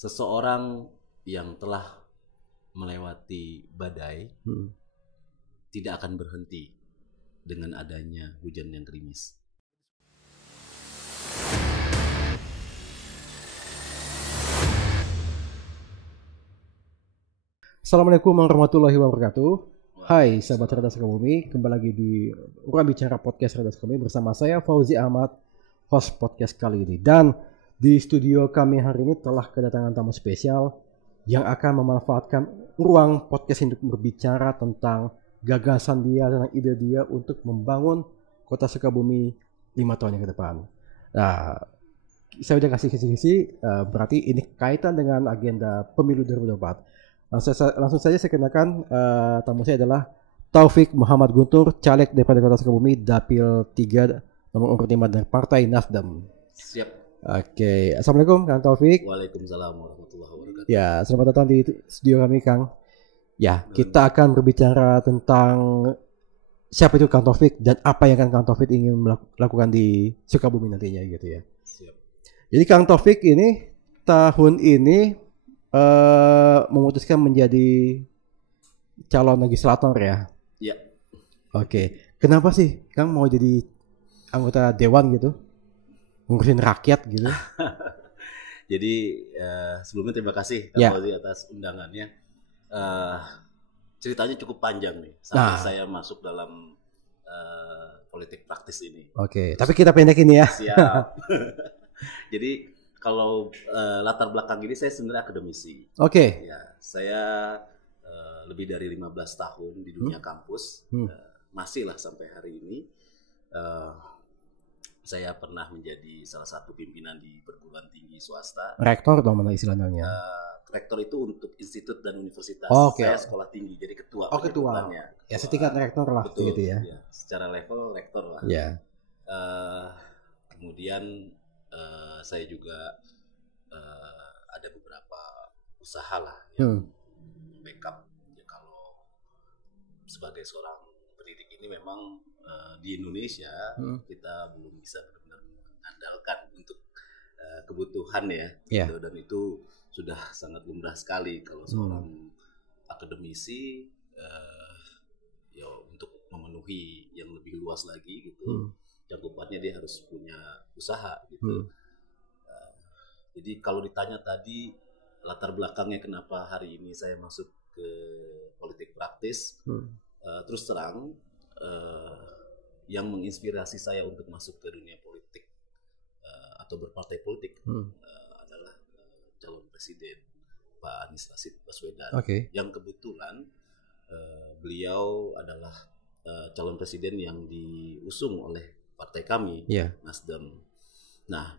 seseorang yang telah melewati badai tidak akan berhenti dengan adanya hujan yang gerimis. Assalamualaikum warahmatullahi wabarakatuh. Hai sahabat Cerdas Sukabumi, kembali lagi di Ruang Bicara Podcast Cerdas Sukabumi bersama saya Fauzi Ahmad, host podcast kali ini. Dan di studio kami hari ini telah kedatangan tamu spesial yang akan memanfaatkan ruang podcast untuk berbicara tentang gagasan dia dan ide dia untuk membangun kota Sukabumi 5 tahun yang ke depan. Nah, saya udah kasih kisi-kisi, berarti ini kaitan dengan agenda pemilu 2024. Langsung saja saya kenalkan tamu saya adalah Taufik Muhammad Guntur, caleg DPRD Kota Sukabumi, Dapil 3 nomor urut 5 dari Partai Nasdem. Siap. Oke, Assalamualaikum Kang Taufik. Waalaikumsalam warahmatullahi wabarakatuh. Ya, selamat datang di studio kami Kang. Ya, kita akan berbicara tentang siapa itu Kang Taufik dan apa yang Kang Taufik ingin lakukan di Sukabumi nantinya gitu ya. Siap. Jadi Kang Taufik ini tahun ini memutuskan menjadi calon legislator ya. Iya. Oke. Kenapa sih Kang mau jadi anggota dewan gitu? Ngurusin rakyat gitu. Jadi sebelumnya terima kasih Kang Fauzi atas undangannya. Ceritanya cukup panjang nih sampai saya masuk dalam politik praktis ini. Oke. Tapi kita pendekin ya. Siap. Jadi kalau latar belakang ini saya sebenarnya akademisi. Oke. Ya, saya lebih dari 15 tahun di dunia kampus. Masih lah sampai hari ini. Saya pernah menjadi salah satu pimpinan di perguruan tinggi swasta. Rektor dong mana istilahnya? Rektor itu untuk institut dan universitas. Saya sekolah tinggi, jadi ketua. Ketua. Ya setingkat rektor lah. Betul, gitu ya. Ya. Secara level rektor lah. Ya. Kemudian saya juga ada beberapa usaha lah yang backup ya, kalau sebagai seorang pendidik ini memang di Indonesia kita belum bisa benar-benar mengandalkan untuk kebutuhan ya, gitu. Dan itu sudah sangat lumrah sekali kalau seorang akademisi ya untuk memenuhi yang lebih luas lagi gitu. Cakupannya dia harus punya usaha gitu. Jadi kalau ditanya tadi latar belakangnya kenapa hari ini saya masuk ke politik praktis, terus terang yang menginspirasi saya untuk masuk ke dunia politik atau berpartai politik adalah calon presiden Pak Anies Rashid Baswedan, yang kebetulan beliau adalah calon presiden yang diusung oleh partai kami, Nasdem. Nah,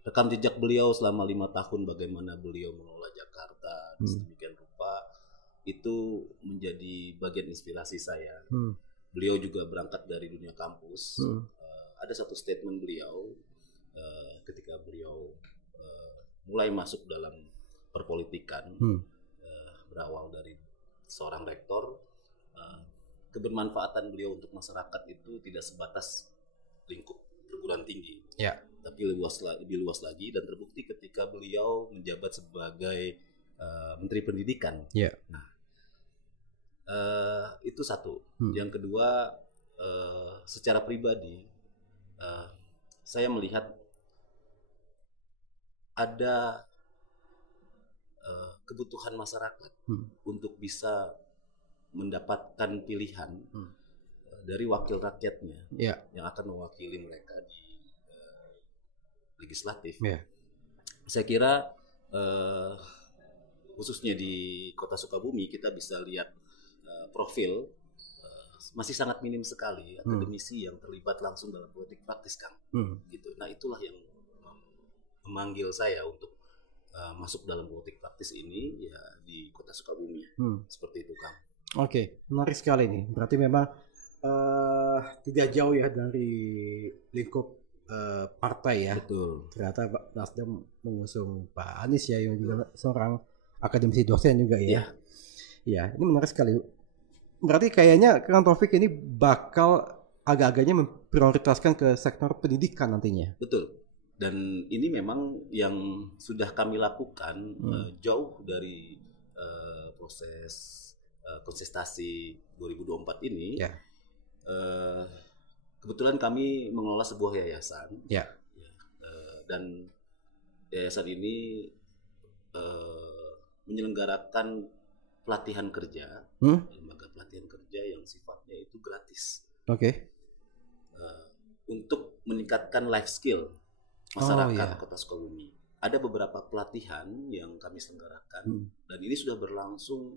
rekam jejak beliau selama 5 tahun bagaimana beliau mengelola Jakarta sedemikian rupa itu menjadi bagian inspirasi saya. Beliau juga berangkat dari dunia kampus. Ada satu statement beliau ketika beliau mulai masuk dalam perpolitikan, berawal dari seorang rektor. Kebermanfaatan beliau untuk masyarakat itu tidak sebatas lingkup perguruan tinggi, tapi lebih luas lagi, dan terbukti ketika beliau menjabat sebagai Menteri Pendidikan. Nah, itu satu. Yang kedua, secara pribadi, saya melihat ada kebutuhan masyarakat untuk bisa mendapatkan pilihan dari wakil rakyatnya yang akan mewakili mereka di legislatif. Saya kira khususnya di Kota Sukabumi kita bisa lihat profil masih sangat minim sekali akademisi yang terlibat langsung dalam politik praktis, Kang. Gitu. Nah, itulah yang memanggil saya untuk masuk dalam politik praktis ini ya di Kota Sukabumi. Seperti itu, Kang. Oke, menarik sekali nih. Berarti memang tidak jauh ya dari lingkup partai ya. Betul. Ternyata Nasdem mengusung Pak Anies ya, yang juga seorang akademisi dosen juga ya. Ya, ini menarik sekali. Berarti kayaknya Kang Taufik ini bakal agak-agaknya memprioritaskan ke sektor pendidikan nantinya. Betul. Dan ini memang yang sudah kami lakukan jauh dari proses kontestasi 2024 ini. Ya. Kebetulan kami mengelola sebuah yayasan. Ya. Dan yayasan ini menyelenggarakan pelatihan kerja, lembaga pelatihan kerja yang sifatnya itu gratis. Oke. Untuk meningkatkan life skill masyarakat Kota Sukabumi. Ada beberapa pelatihan yang kami selenggarakan dan ini sudah berlangsung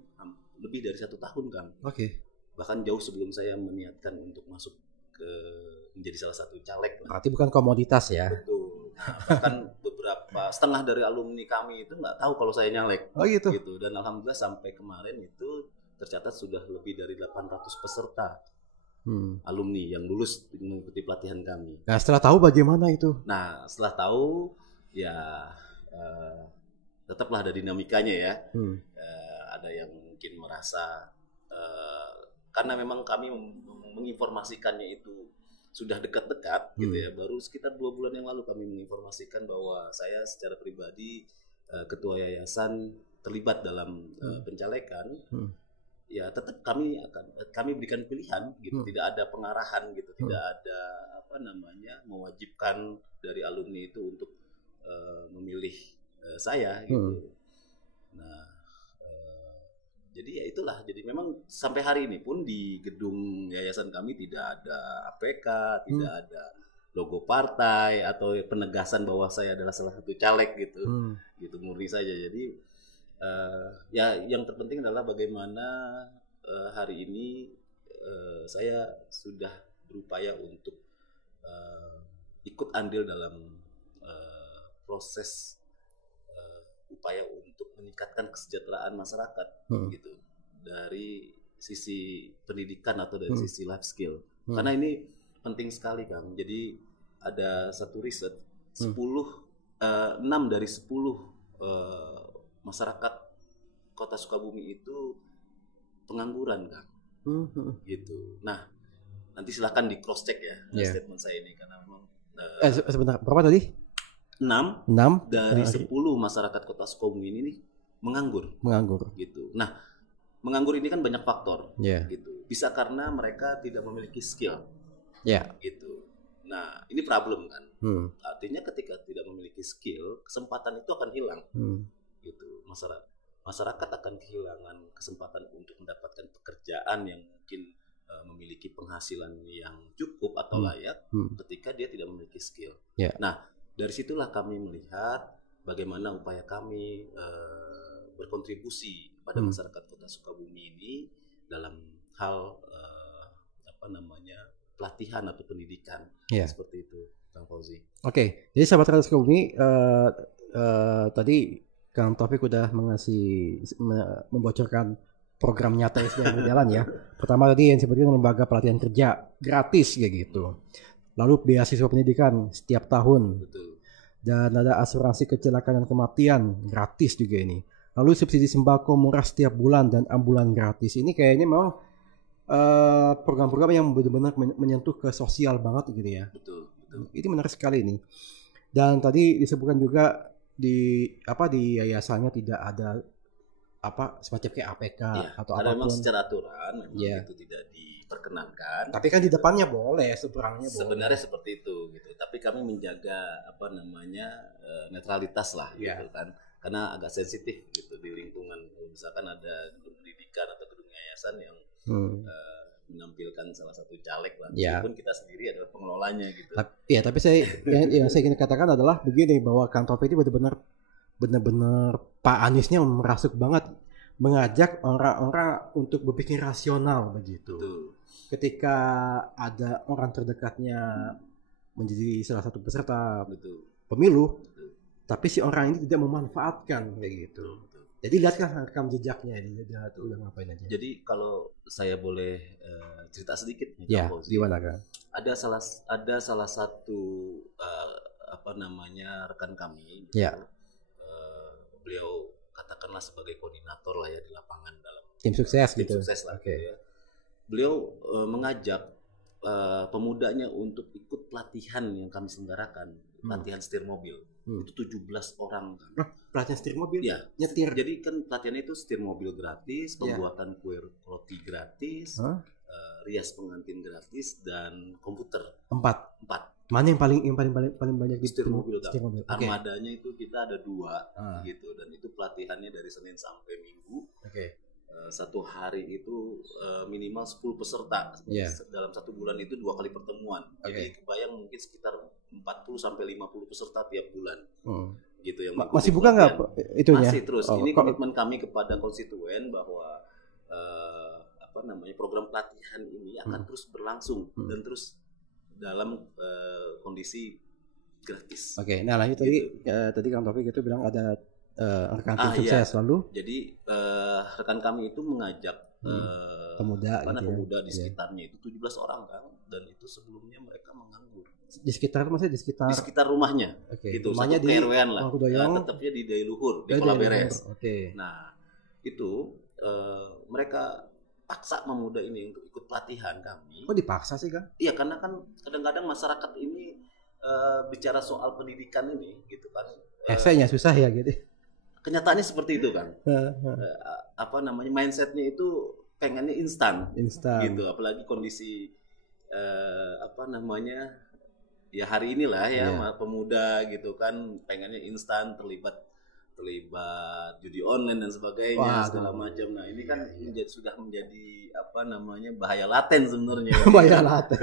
lebih dari 1 tahun, Kang. Oke. Bahkan jauh sebelum saya meniatkan untuk masuk ke menjadi salah satu caleg. Berarti bukan komoditas ya? Betul. Nah, bahkan beberapa setengah dari alumni kami itu nggak tahu kalau saya nyalek. Oh gitu. Dan alhamdulillah sampai kemarin itu tercatat sudah lebih dari 800 peserta. Alumni yang lulus mengikuti pelatihan kami. Nah, setelah tahu bagaimana itu? Nah, setelah tahu ya tetaplah ada dinamikanya ya. Ada yang mungkin merasa karena memang kami menginformasikannya itu sudah dekat-dekat gitu ya. Baru sekitar 2 bulan yang lalu kami menginformasikan bahwa saya secara pribadi ketua yayasan terlibat dalam pencalekan. Ya tetap kami berikan pilihan gitu, tidak ada pengarahan gitu, tidak ada mewajibkan dari alumni itu untuk memilih saya gitu. Nah, jadi ya itulah, jadi memang sampai hari ini pun di gedung yayasan kami tidak ada APK, tidak ada logo partai atau penegasan bahwa saya adalah salah satu caleg gitu, gitu murni saja. Jadi ya yang terpenting adalah bagaimana hari ini saya sudah berupaya untuk ikut andil dalam proses upaya untuk meningkatkan kesejahteraan masyarakat gitu, dari sisi pendidikan atau dari sisi life skill. Karena ini penting sekali, Kang. Jadi ada satu riset 6 dari 10 masyarakat Kota Sukabumi itu pengangguran, Kang. Gitu. Nah, nanti silakan di cross check ya statement saya ini, karena memang sebentar, berapa tadi? 6 dari 10 masyarakat Kota Sukabumi ini menganggur gitu. Nah, menganggur ini kan banyak faktor gitu. Bisa karena mereka tidak memiliki skill gitu. Nah, ini problem kan. Artinya ketika tidak memiliki skill, kesempatan itu akan hilang gitu. Masyarakat akan kehilangan kesempatan untuk mendapatkan pekerjaan yang mungkin memiliki penghasilan yang cukup atau layak ketika dia tidak memiliki skill. Nah, dari situlah kami melihat bagaimana upaya kami berkontribusi pada masyarakat Kota Sukabumi ini dalam hal pelatihan atau pendidikan seperti itu, Kang Fauzi. Oke, jadi sahabat Radio Sukabumi, tadi Kang Taufik udah membocorkan program nyata yang sedang berjalan ya. Pertama tadi yang disebutkan lembaga pelatihan kerja gratis kayak gitu. Lalu beasiswa pendidikan setiap tahun. Betul. Dan ada asuransi kecelakaan dan kematian gratis juga ini. Lalu subsidi sembako murah setiap bulan dan ambulan gratis. Ini kayaknya memang program-program yang benar-benar menyentuh ke sosial banget gitu ya. Betul. Ini menarik sekali ini. Dan tadi disebutkan juga di yayasannya tidak ada semacam kayak APK atau apapun. Memang secara aturan memang itu tidak diperkenankan. Tapi kan di depannya boleh, seberangnya boleh. Sebenarnya seperti itu gitu. Tapi kami menjaga netralitas lah gitu kan. Karena agak sensitif gitu di lingkungan. Misalkan ada gedung pendidikan atau gedung yayasan yang menampilkan salah satu caleg lah, meskipun kita sendiri adalah pengelolanya gitu. Tapi yang saya ingin katakan adalah begini, bahwa Kang Taufik itu benar-benar Pak Aniesnya merasuk banget mengajak orang-orang untuk berpikir rasional begitu. Betul. Ketika ada orang terdekatnya menjadi salah satu peserta pemilu, tapi si orang ini tidak memanfaatkan kayak gitu. Jadi lihatkan rekam jejaknya, dia udah ngapain aja. Jadi kalau saya boleh cerita sedikit nih, gimana kan? Ada salah satu rekan kami. Beliau katakanlah sebagai koordinator lah ya di lapangan dalam tim sukses lah. Gitu ya. Beliau mengajak pemudanya untuk ikut pelatihan yang kami selenggarakan latihan setir mobil. Itu 17 orang kan. Pelatihan setir mobil? Ya, nyetir. Jadi kan pelatihannya itu setir mobil gratis, pembuatan kue roti gratis, rias pengantin gratis, dan komputer. 4. Mana yang paling banyak di setir mobil? Armadanya itu kita ada 2 gitu, dan itu pelatihannya dari Senin sampai Minggu. Satu hari itu minimal 10 peserta. Dalam 1 bulan itu 2 kali pertemuan. Jadi kebayang mungkin sekitar 40 sampai 50 peserta tiap bulan. Gitu yang masih buka nggak itunya? Masih terus. Ini komitmen kami kepada konstituen bahwa program pelatihan ini akan terus berlangsung dan terus dalam kondisi gratis. Nah lanjut tadi Kang Taufik itu bilang ada rekan tim sukses lalu. Jadi rekan kami itu mengajak pemuda pemuda di sekitarnya itu 17 orang kan, dan itu sebelumnya mereka menganggur. Di sekitar rumahnya. Gitu. Rumahnya di RW-an lah. Tetapnya di Daya Luhur, di Kola Beres. Nah, itu mereka paksa pemuda ini untuk ikut pelatihan kami. Kok dipaksa sih, Kang? Iya, karena kan kadang-kadang masyarakat ini bicara soal pendidikan ini gitu kan. Esainya susah ya gitu. Kenyataannya seperti itu kan. Mindsetnya itu pengennya instan gitu, apalagi kondisi ya hari inilah pemuda gitu kan pengennya instan, terlibat judi online dan sebagainya, segala macam. Nah ini kan sudah menjadi bahaya laten sebenarnya. Bahaya laten.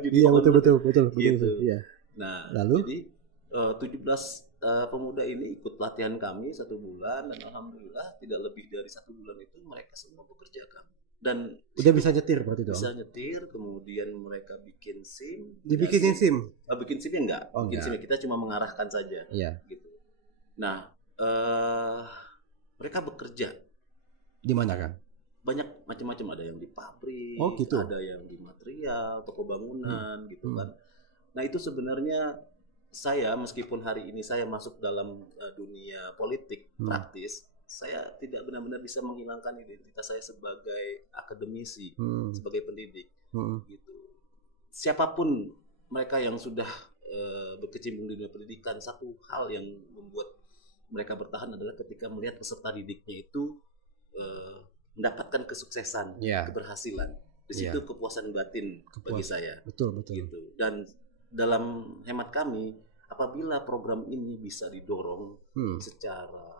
Iya betul. Gitu. Iya. Nah jadi 17 pemuda ini ikut pelatihan kami 1 bulan, dan alhamdulillah tidak lebih dari 1 bulan itu mereka semua bekerja kan. Dan udah bisa nyetir berarti dong? Bisa nyetir, kemudian mereka bikin SIM. Dibikinin SIM? Bikin SIM-nya enggak. SIM-nya kita cuma mengarahkan saja. Iya. Gitu. Nah, mereka bekerja. Di mana kan? Banyak macam-macam, ada yang di pabrik, gitu. Ada yang di material, toko bangunan, gitu kan. Nah itu sebenarnya saya, meskipun hari ini saya masuk dalam dunia politik praktis, saya tidak benar-benar bisa menghilangkan identitas saya sebagai akademisi, sebagai pendidik, gitu. Siapapun mereka yang sudah berkecimpung di dunia pendidikan, satu hal yang membuat mereka bertahan adalah ketika melihat peserta didiknya itu mendapatkan kesuksesan, keberhasilan. Di situ kepuasan batin bagi saya. Betul. Gitu. Dan dalam hemat kami, apabila program ini bisa didorong secara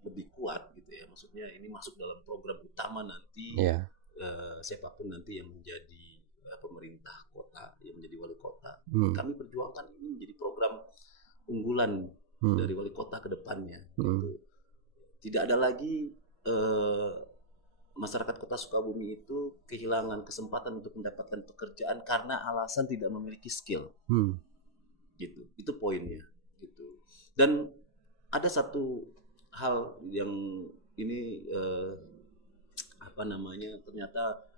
lebih kuat gitu ya, maksudnya ini masuk dalam program utama nanti, siapapun nanti yang menjadi pemerintah kota, yang menjadi wali kota, kami perjuangkan ini menjadi program unggulan dari wali kota ke depannya. Gitu. Tidak ada lagi masyarakat kota Sukabumi itu kehilangan kesempatan untuk mendapatkan pekerjaan karena alasan tidak memiliki skill. Gitu. Itu poinnya. Gitu. Dan ada satu hal yang ini ternyata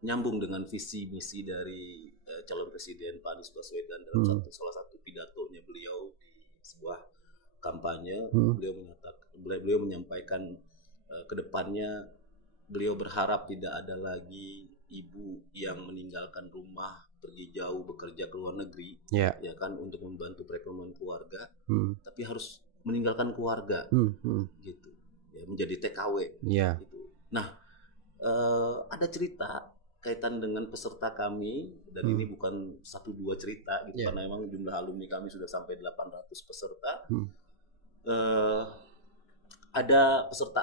nyambung dengan visi misi dari calon presiden Pak Anies Baswedan dalam salah satu pidatonya beliau di sebuah kampanye. Beliau menyampaikan ke depannya beliau berharap tidak ada lagi ibu yang meninggalkan rumah pergi jauh bekerja ke luar negeri, ya kan, untuk membantu perekonomian keluarga, tapi harus meninggalkan keluarga, gitu, ya, menjadi TKW, gitu. Nah, ada cerita kaitan dengan peserta kami, dan ini bukan 1-2 cerita, gitu, karena memang jumlah alumni kami sudah sampai 800 peserta. Ada peserta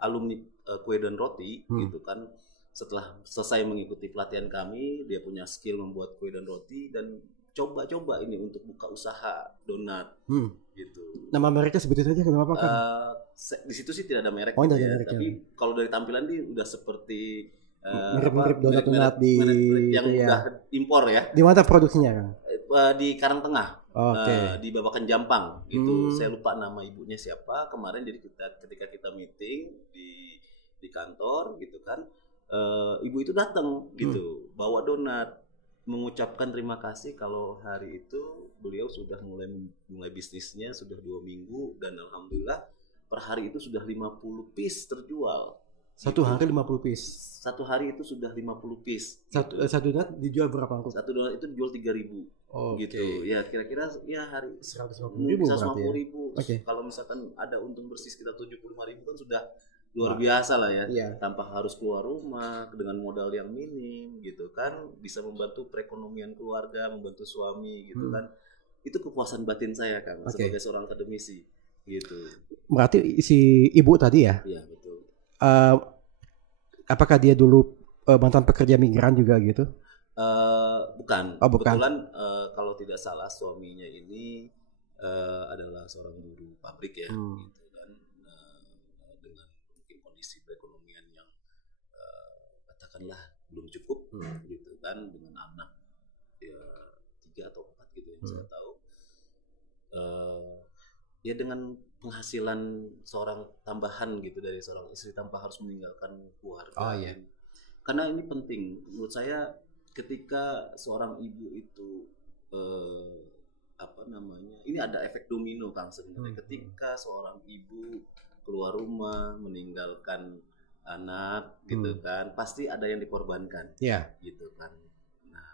alumni kue dan roti, gitu kan. Setelah selesai mengikuti pelatihan kami, dia punya skill membuat kue dan roti dan coba-coba ini untuk buka usaha donat, gitu. Nama mereka sebutin saja kenapa kan? Di situ sih tidak ada merek, tapi kalau dari tampilan dia udah seperti mirip-mirip donat yang udah impor ya. Di mana produksinya kan? Di Karangtengah, di Babakan Jampang, gitu. Saya lupa nama ibunya siapa. Kemarin jadi ketika kita meeting di kantor, gitu kan. Ibu itu datang gitu, bawa donat, mengucapkan terima kasih kalau hari itu beliau sudah mulai bisnisnya sudah 2 minggu, dan alhamdulillah per hari itu sudah 50 piece terjual Satu hari 50 piece. Satu hari itu sudah 50 piece. Satu donat dijual berapa? Satu donat itu dijual 3.000 gitu. Ya kira-kira ya hari 150.000. 150.000. Okay. Kalau misalkan ada untung bersih sekitar 75.000 kan sudah luar biasa lah ya. Tanpa harus keluar rumah dengan modal yang minim gitu kan, bisa membantu perekonomian keluarga, membantu suami gitu kan. Itu kepuasan batin saya Kang sebagai seorang akademisi gitu. Berarti si ibu tadi ya? Iya betul. Apakah dia dulu mantan pekerja migran juga gitu? Bukan. Kebetulan kalau tidak salah suaminya ini adalah seorang buruh pabrik ya, gitu kan. Dengan mungkin kondisi perekonomian yang katakanlah belum cukup, gitu kan, dengan anak ya 3 atau 4 gitu yang saya tahu. Ya dengan penghasilan seorang tambahan gitu dari seorang istri tanpa harus meninggalkan keluarga. Karena ini penting menurut saya, ketika seorang ibu itu ini ada efek domino Kang sebenarnya. Ketika seorang ibu keluar rumah meninggalkan anak gitu kan, pasti ada yang dikorbankan. Gitu kan. Nah,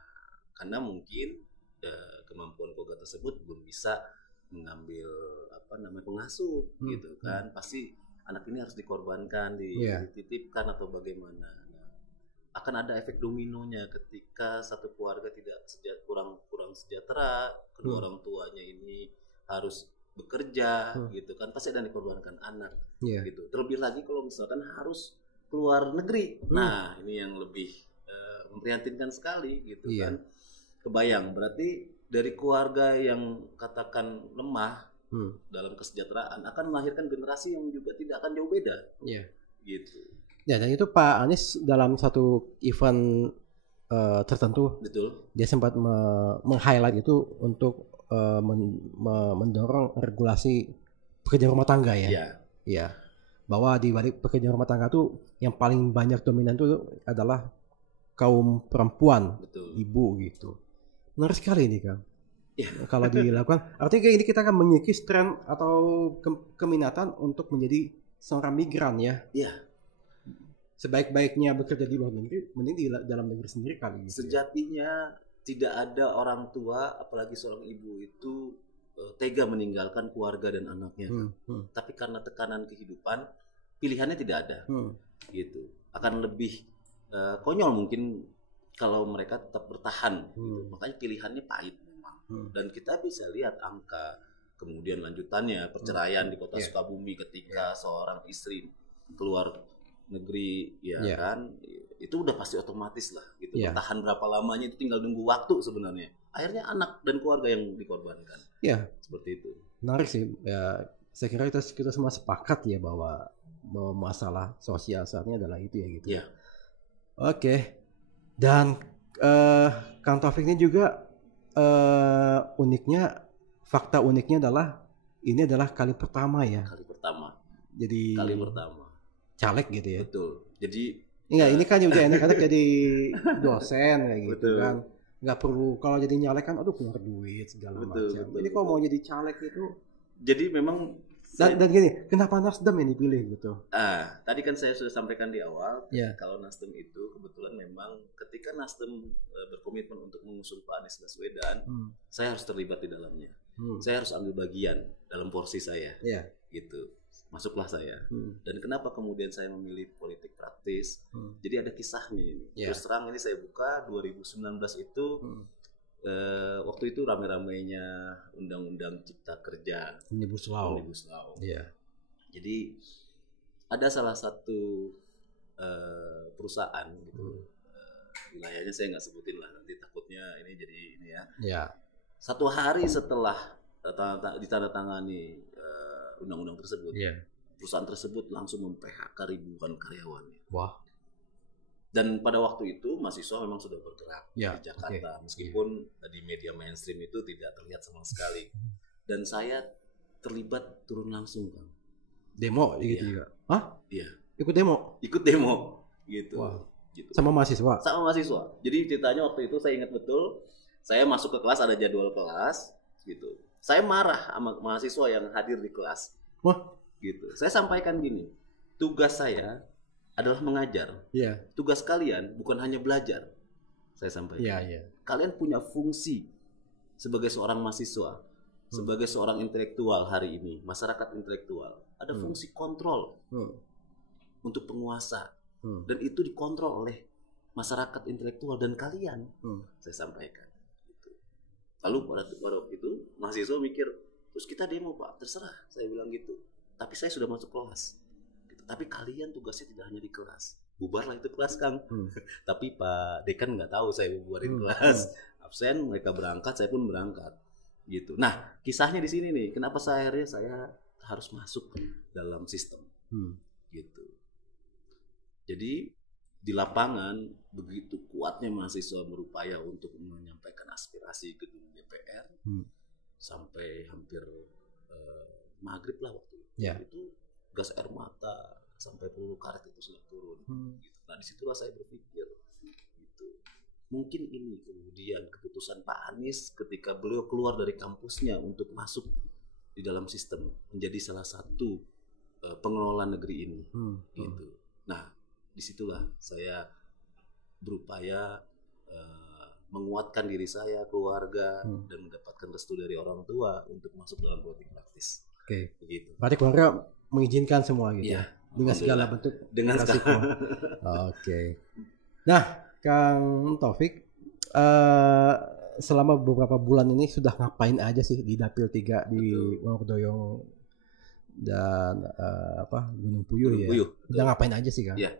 karena mungkin kemampuan keluarga tersebut belum bisa mengambil pengasuh gitu kan, pasti anak ini harus dikorbankan, dititipkan atau bagaimana. Nah, akan ada efek dominonya ketika satu keluarga kurang sejahtera, kedua orang tuanya ini harus bekerja gitu kan, pasti ada yang dikorbankan anak gitu. Terlebih lagi kalau misalkan harus keluar negeri. Nah, ini yang lebih memprihatinkan sekali gitu kan. Kebayang berarti dari keluarga yang katakan lemah dalam kesejahteraan akan melahirkan generasi yang juga tidak akan jauh beda. Gitu. Ya, dan itu Pak Anies dalam satu event tertentu, dia sempat meng-highlight itu untuk mendorong regulasi pekerja rumah tangga ya. Bahwa di balik pekerja rumah tangga itu yang paling banyak dominan itu adalah kaum perempuan, ibu gitu. Menarik sekali ini Kang. Kalau dilakukan, artinya ini kita akan mengikis tren atau keminatan untuk menjadi seorang migran ya. Sebaik-baiknya bekerja di luar negeri, mending di dalam negeri sendiri kali. Sejatinya tidak ada orang tua, apalagi seorang ibu itu tega meninggalkan keluarga dan anaknya. Tapi karena tekanan kehidupan, pilihannya tidak ada. Gitu. Akan lebih konyol mungkin kalau mereka tetap bertahan. Gitu. Makanya pilihannya pahit. Dan kita bisa lihat angka kemudian lanjutannya perceraian di kota Sukabumi ketika seorang istri keluar negeri kan, itu udah pasti otomatis lah gitu. Bertahan berapa lamanya itu tinggal nunggu waktu sebenarnya. Akhirnya anak dan keluarga yang dikorbankan. Seperti itu. Menarik sih ya, saya kira kita semua sepakat ya bahwa masalah sosial saatnya adalah itu ya gitu. Oke. Dan Kang Taufik ini juga fakta uniknya adalah ini adalah kali pertama ya. Jadi kali pertama. Caleg gitu ya. Betul. Jadi ini kan juga enak-enak jadi dosen kayak gitu kan. Nggak perlu kalau jadi nyalek kan keluar duit segala macam. Ini kalau mau jadi caleg itu. Jadi memang dan gini, kenapa Nasdem yang dipilih gitu? Tadi kan saya sudah sampaikan di awal, kalau Nasdem itu kebetulan memang ketika Nasdem berkomitmen untuk mengusung Pak Anies Baswedan, saya harus terlibat di dalamnya. Saya harus ambil bagian dalam porsi saya, gitu. Masuklah saya. Dan kenapa kemudian saya memilih politik praktis? Jadi ada kisahnya ini. Terus terang ini saya buka 2019 itu. Waktu itu rame-ramenya Undang-Undang Cipta Kerja Omnibus Law. Jadi ada salah satu perusahaan gitu, wilayahnya saya nggak sebutin lah, nanti takutnya ini jadi ini ya. Satu hari setelah ditandatangani undang-undang tersebut, perusahaan tersebut langsung mem-PHK ribuan karyawannya. Dan pada waktu itu mahasiswa memang sudah bergerak di Jakarta, meskipun di media mainstream itu tidak terlihat sama sekali. Dan saya terlibat turun langsung Kang. Demo gitu juga? Ikut demo gitu. Gitu. Sama mahasiswa? Sama mahasiswa. Jadi ceritanya waktu itu saya ingat betul, saya masuk ke kelas, ada jadwal kelas gitu. Saya marah sama mahasiswa yang hadir di kelas. Gitu. Saya sampaikan gini, tugas saya adalah mengajar. Yeah. Tugas kalian bukan hanya belajar. Saya sampaikan. Yeah. Kalian punya fungsi sebagai seorang mahasiswa, sebagai seorang intelektual hari ini, masyarakat intelektual. Ada fungsi kontrol untuk penguasa. Dan itu dikontrol oleh masyarakat intelektual dan kalian. Saya sampaikan. Gitu. Lalu pada waktu itu mahasiswa mikir, terus kita demo Pak, terserah. Saya bilang gitu. Tapi saya sudah masuk kelas. Gitu. Tapi kalian tugasnya tidak hanya di kelas. Bubarlah itu kelas Kang. Tapi Pak Dekan nggak tahu saya bubarin kelas. Absen, mereka berangkat, saya pun berangkat. Gitu. Nah, kisahnya di sini nih. Kenapa akhirnya saya harus masuk dalam sistem. Gitu. Jadi di lapangan begitu kuatnya mahasiswa berupaya untuk menyampaikan aspirasi gedung DPR sampai hampir maghrib lah waktu itu. Itu gas air mata sampai peluru karet itu sudah turun. Gitu. Nah disitulah saya berpikir gitu. Mungkin ini kemudian keputusan Pak Anies ketika beliau keluar dari kampusnya untuk masuk di dalam sistem menjadi salah satu pengelola negeri ini. Gitu. Nah disitulah saya berupaya menguatkan diri saya, keluarga, dan mendapatkan restu dari orang tua untuk masuk dalam politik praktis. Oke. Begitu. Berarti keluarga mengizinkan semua gitu ya? Dengan segala bentuk dengan segala. Oke. Nah, Kang Taufik, selama beberapa bulan ini sudah ngapain aja sih di Dapil 3 di Wonoredoyo dan Gunung Puyuh ya? Puyuh. Udah ngapain aja sih Kang? Iya.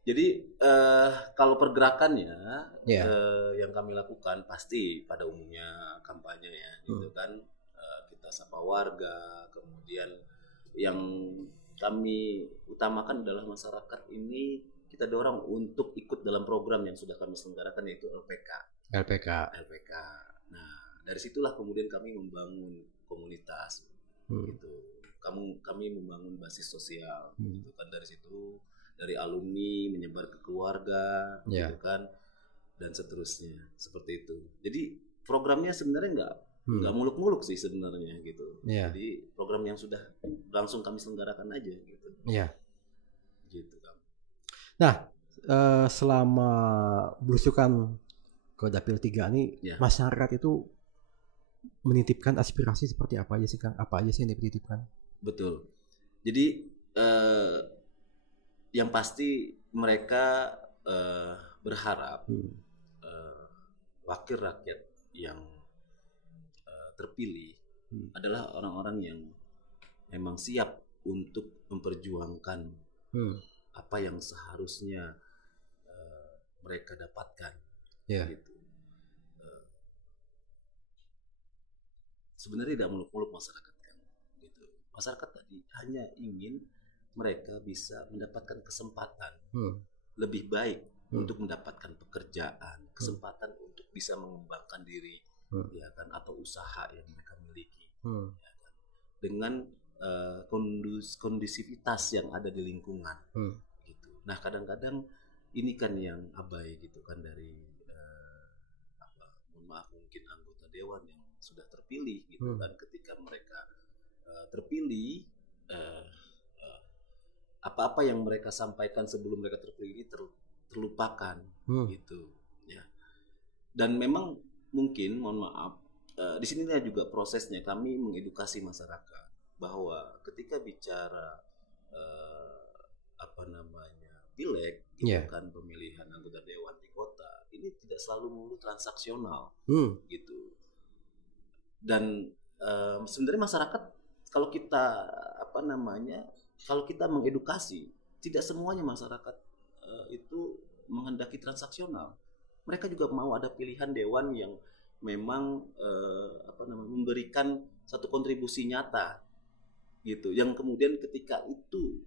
Jadi kalau pergerakannya yang kami lakukan pasti pada umumnya kampanye ya, gitu kan. Kita sapa warga, kemudian yang kami utamakan adalah masyarakat ini kita dorong untuk ikut dalam program yang sudah kami selenggarakan yaitu LPK. Nah dari situlah kemudian kami membangun komunitas, gitu. Kami membangun basis sosial, gitu kan dari situ. Dari alumni menyebar ke keluarga, gitu kan, dan seterusnya seperti itu. Jadi programnya sebenarnya nggak muluk-muluk sih sebenarnya gitu. Jadi program yang sudah langsung kami selenggarakan aja gitu. Gitu kan. Nah selama belusukan ke Dapil 3 ini masyarakat itu menitipkan aspirasi seperti apa aja sih Kang? Apa aja sih yang dititipkan? Betul. Jadi yang pasti mereka berharap wakil rakyat yang terpilih adalah orang-orang yang memang siap untuk memperjuangkan apa yang seharusnya mereka dapatkan. Gitu. Sebenarnya tidak muluk-muluk masyarakat kan. Gitu. Masyarakat tadi hanya ingin mereka bisa mendapatkan kesempatan lebih baik untuk mendapatkan pekerjaan, kesempatan untuk bisa mengembangkan diri, ya kan, atau usaha yang mereka miliki, ya kan, dengan kondusivitas yang ada di lingkungan, gitu. Nah kadang-kadang ini kan yang abai gitu kan dari mohon maaf mungkin anggota dewan yang sudah terpilih gitu kan, ketika mereka terpilih. Apa-apa yang mereka sampaikan sebelum mereka terpilih ini terlupakan, gitu ya. Dan memang mungkin mohon maaf di sinilah juga prosesnya kami mengedukasi masyarakat bahwa ketika bicara pileg gitu kan, pemilihan anggota dewan di kota ini tidak selalu melulu transaksional, gitu. Dan sebenarnya masyarakat kalau kita kalau kita mengedukasi, tidak semuanya masyarakat itu menghendaki transaksional. Mereka juga mau ada pilihan dewan yang memang memberikan satu kontribusi nyata, gitu. Yang kemudian ketika itu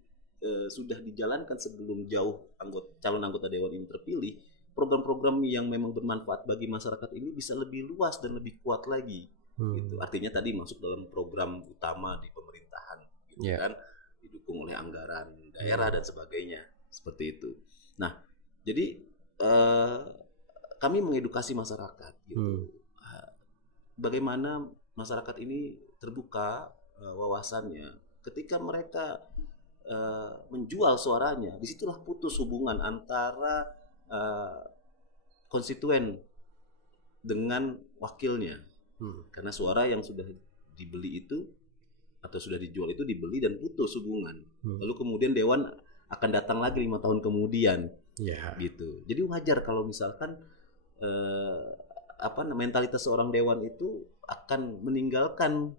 sudah dijalankan sebelum jauh calon anggota dewan ini terpilih, program-program yang memang bermanfaat bagi masyarakat ini bisa lebih luas dan lebih kuat lagi. Gitu. Artinya tadi masuk dalam program utama di pemerintahan, gitu kan. Didukung oleh anggaran daerah dan sebagainya, seperti itu. Nah, jadi kami mengedukasi masyarakat, gitu. Bagaimana masyarakat ini terbuka wawasannya ketika mereka menjual suaranya, disitulah putus hubungan antara konstituen dengan wakilnya. Karena suara yang sudah dibeli itu atau sudah dijual itu dibeli dan putus hubungan. Lalu kemudian dewan akan datang lagi 5 tahun kemudian, gitu. Jadi wajar kalau misalkan mentalitas seorang dewan itu akan meninggalkan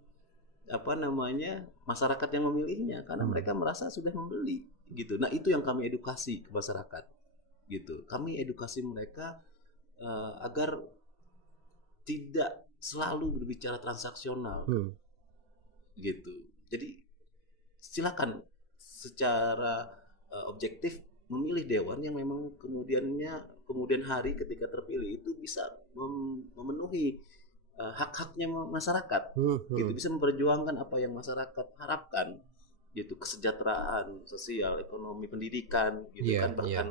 masyarakat yang memilihnya karena mereka merasa sudah membeli, gitu. Nah itu yang kami edukasi ke masyarakat, gitu. Kami edukasi mereka agar tidak selalu berbicara transaksional, gitu. Jadi silakan secara objektif memilih dewan yang memang kemudian hari ketika terpilih itu bisa memenuhi hak-haknya masyarakat, gitu, bisa memperjuangkan apa yang masyarakat harapkan, gitu, kesejahteraan sosial, ekonomi, pendidikan, gitu kan, bahkan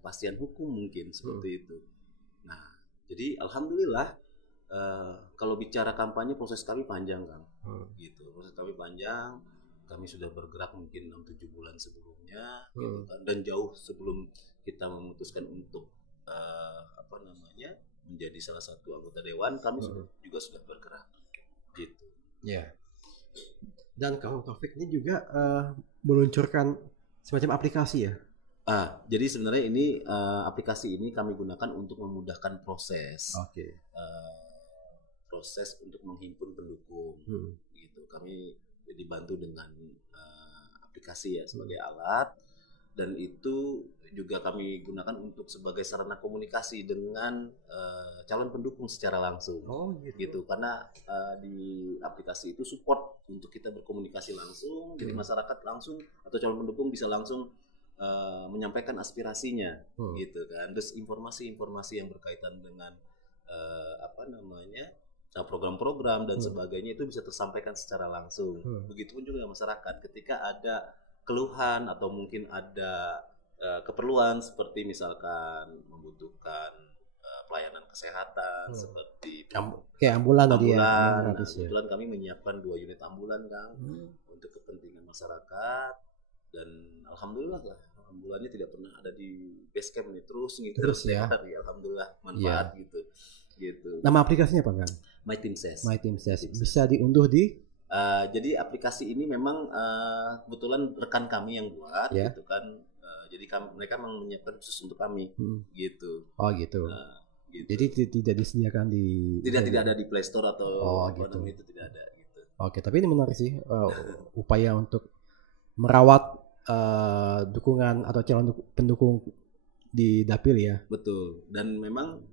kepastian hukum mungkin seperti itu. Nah, jadi alhamdulillah kalau bicara kampanye proses kami panjang, Kang, gitu, proses kami panjang. Kami sudah bergerak mungkin 6-7 bulan sebelumnya, gitu kan, dan jauh sebelum kita memutuskan untuk menjadi salah satu anggota dewan, kami juga sudah bergerak, gitu. Ya. Dan Kang Taufik ini juga meluncurkan semacam aplikasi ya. Jadi sebenarnya ini aplikasi ini kami gunakan untuk memudahkan proses, proses untuk menghimpun pendukung, gitu. Kami dibantu dengan aplikasi ya sebagai alat, dan itu juga kami gunakan untuk sebagai sarana komunikasi dengan calon pendukung secara langsung, gitu. Karena di aplikasi itu support untuk kita berkomunikasi langsung, jadi masyarakat langsung atau calon pendukung bisa langsung menyampaikan aspirasinya, gitu kan. Terus informasi-informasi yang berkaitan dengan program-program dan sebagainya itu bisa tersampaikan secara langsung. Begitupun juga masyarakat ketika ada keluhan atau mungkin ada keperluan seperti misalkan membutuhkan pelayanan kesehatan seperti kayak ambulan tadi ya. Kebetulan kami menyiapkan 2 unit ambulan, Kang, untuk kepentingan masyarakat, dan alhamdulillah lah, ambulannya tidak pernah ada di base camp nih, terus ya. Alhamdulillah manfaat, gitu. Nama aplikasinya apa, Kang? My Team Says. Bisa diunduh di jadi aplikasi ini memang kebetulan rekan kami yang buat, gitu kan. Jadi mereka menyiapkan khusus untuk kami, gitu. Gitu. Gitu. Jadi tidak disediakan di tidak ada di Play Store atau gitu. Itu tidak ada, gitu. Tapi ini menarik sih, upaya untuk merawat dukungan atau calon pendukung di Dapil ya. Betul. Dan memang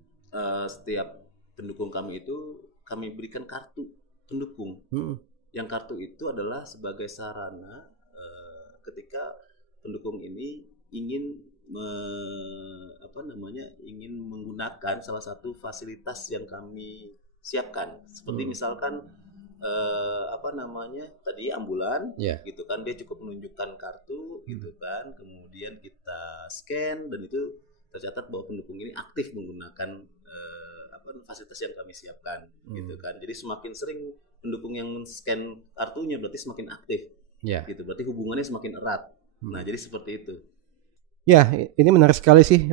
setiap pendukung kami itu kami berikan kartu pendukung. Yang kartu itu adalah sebagai sarana ketika pendukung ini ingin menggunakan salah satu fasilitas yang kami siapkan, seperti misalkan tadi ambulan, gitu kan, dia cukup menunjukkan kartu, gitu kan, kemudian kita scan dan itu tercatat bahwa pendukung ini aktif menggunakan fasilitas yang kami siapkan, gitu kan. Jadi semakin sering pendukung yang scan kartunya berarti semakin aktif, gitu, berarti hubungannya semakin erat. Nah, jadi seperti itu. Ya, ini menarik sekali sih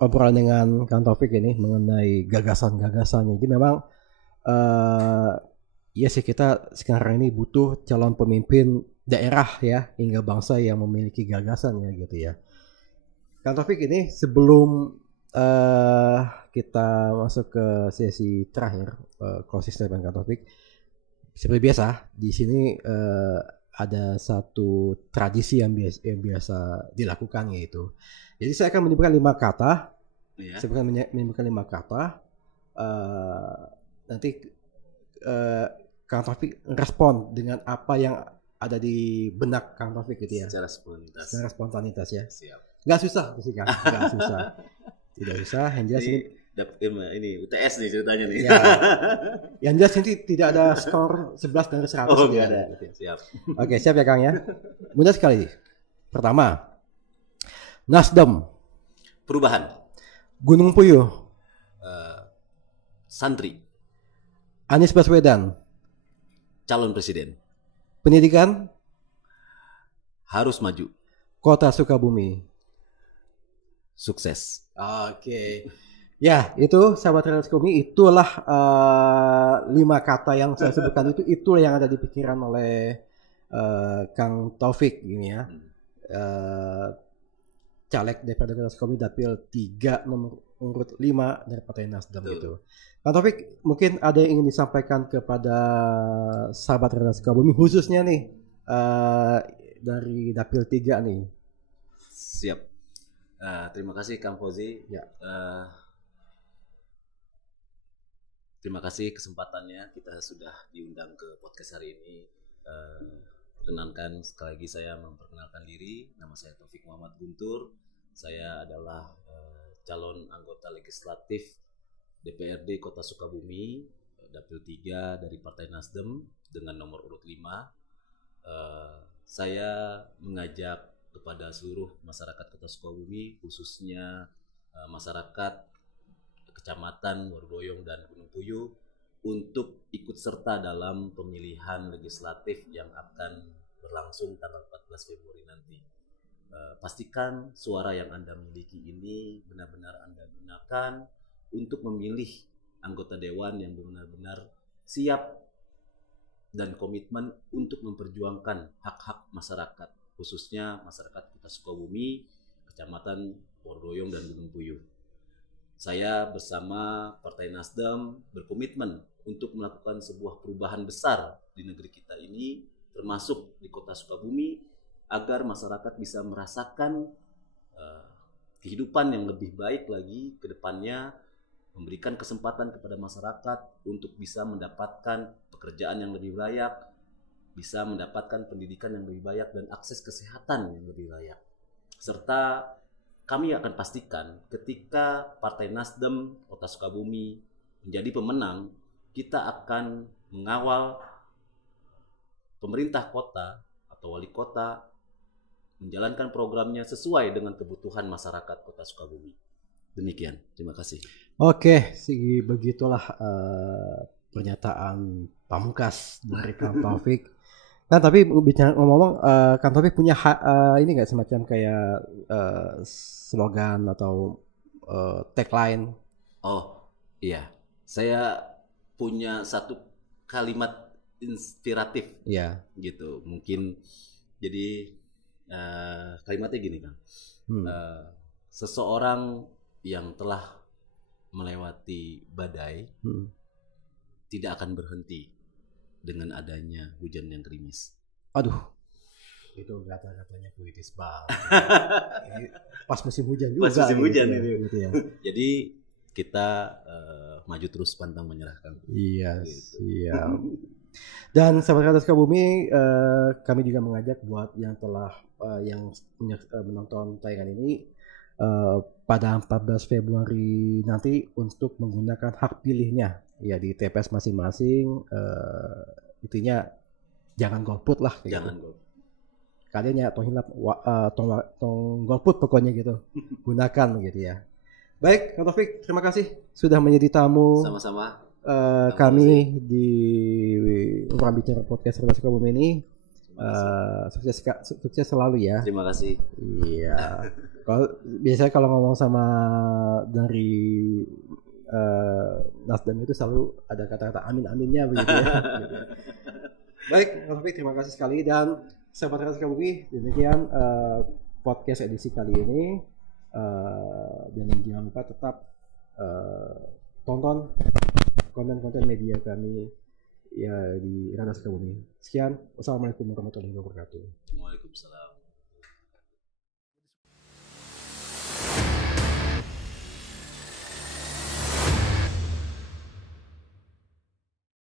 obrolan dengan Kang Taufik ini mengenai gagasan-gagasannya. Jadi memang ya sih, kita sekarang ini butuh calon pemimpin daerah ya, hingga bangsa yang memiliki gagasan ya, gitu ya. Kang Taufik, ini sebelum kita masuk ke sesi terakhir closing statement Kang Taufik, seperti biasa di sini ada satu tradisi yang biasa dilakukan, yaitu jadi saya akan menyebutkan 5 kata. Saya akan menyebutkan 5 kata. Nanti Kang Taufik respon dengan apa yang ada di benak Kang Taufik, gitu ya. Secara spontanitas ya. Siap. Nggak susah sih, Kang. Nggak susah. Tidak usah. Yang jelas ini UTS nih ceritanya nih. Ya. Yang jelas ini tidak ada skor 11 dari 100. Nggak ada. Gitu. Siap. Oke, siap ya, Kang ya. Mudah sekali. Pertama, Nasdem. Perubahan. Gunung Puyuh. Santri. Anies Baswedan. Calon presiden. Pendidikan. harus maju. Kota Sukabumi Sukses. Oke. Ya, itu sahabat Radar Sukabumi, itulah 5 kata yang saya sebutkan itulah yang ada di pikiran oleh Kang Taufik gini ya. Caleg DPRD Kota Sukabumi dapil 3 nomor urut 5 dari Partai Nasdem gitu. Kang Taufik, mungkin ada yang ingin disampaikan kepada sahabat Radar Sukabumi khususnya nih dari dapil 3 nih. Siap. Terima kasih Kang Fauzi. Ya. Terima kasih kesempatannya, kita sudah diundang ke podcast hari ini. Perkenankan sekali lagi saya memperkenalkan diri, nama saya Taufik Muhammad Guntur. Saya adalah calon anggota legislatif DPRD Kota Sukabumi, dapil 3 dari Partai Nasdem dengan nomor urut 5. Saya mengajak kepada seluruh masyarakat Kota Sukabumi, khususnya masyarakat Kecamatan Warudoyong dan Gunung Puyuh untuk ikut serta dalam pemilihan legislatif yang akan berlangsung tanggal 14 Februari nanti. Pastikan suara yang Anda miliki ini benar-benar Anda gunakan untuk memilih anggota dewan yang benar-benar siap dan komitmen untuk memperjuangkan hak-hak masyarakat, khususnya masyarakat Kota Sukabumi, Kecamatan Warudoyong dan Gunung Puyuh. Saya bersama Partai Nasdem berkomitmen untuk melakukan sebuah perubahan besar di negeri kita ini, termasuk di Kota Sukabumi, agar masyarakat bisa merasakan kehidupan yang lebih baik lagi ke depannya, memberikan kesempatan kepada masyarakat untuk bisa mendapatkan pekerjaan yang lebih layak, bisa mendapatkan pendidikan yang lebih layak dan akses kesehatan yang lebih layak. Serta kami akan pastikan ketika Partai Nasdem Kota Sukabumi menjadi pemenang, kita akan mengawal pemerintah kota atau wali kota menjalankan programnya sesuai dengan kebutuhan masyarakat Kota Sukabumi. Demikian, terima kasih. Oke, begitulah pernyataan pamungkas dari Kang Taufik. Nah, tapi bicara ngomong-ngomong, Kang Taufik punya ini nggak semacam kayak slogan atau tagline? Oh iya, saya punya satu kalimat inspiratif, ya, gitu. Mungkin jadi kalimatnya gini, Kang. Seseorang yang telah melewati badai tidak akan berhenti dengan adanya hujan yang gerimis. Aduh, itu kata-katanya puitis banget. Pas musim hujan juga. Pas musim hujan gitu itu. Gitu ya. Jadi kita maju terus pantang menyerahkan. Iya, gitu. Siap. Dan sahabat Radar Sukabumi, kami juga mengajak buat yang telah yang menonton tayangan ini pada 14 Februari nanti untuk menggunakan hak pilihnya ya di TPS masing-masing. Intinya jangan golput lah. Jangan gitu. golput. Kalian ya tong golput pokoknya gitu. Gunakan gitu ya. Baik, Kang Taufik, terima kasih sudah menjadi tamu. Sama-sama. Kami di Ruang Bicara Podcast Radar Sukabumi ini. Sukses selalu ya. Terima kasih. Iya. Biasanya kalau ngomong sama dari Nasdem itu selalu ada kata-kata amin-aminnya begitu ya. Baik, Taufik, terima kasih sekali dan sahabat Radar Sukabumi, demikian podcast edisi kali ini. Dan jangan lupa tetap tonton konten-konten media kami ya di Radar Sukabumi. Sekian, wassalamualaikum warahmatullahi wabarakatuh. Waalaikumsalam.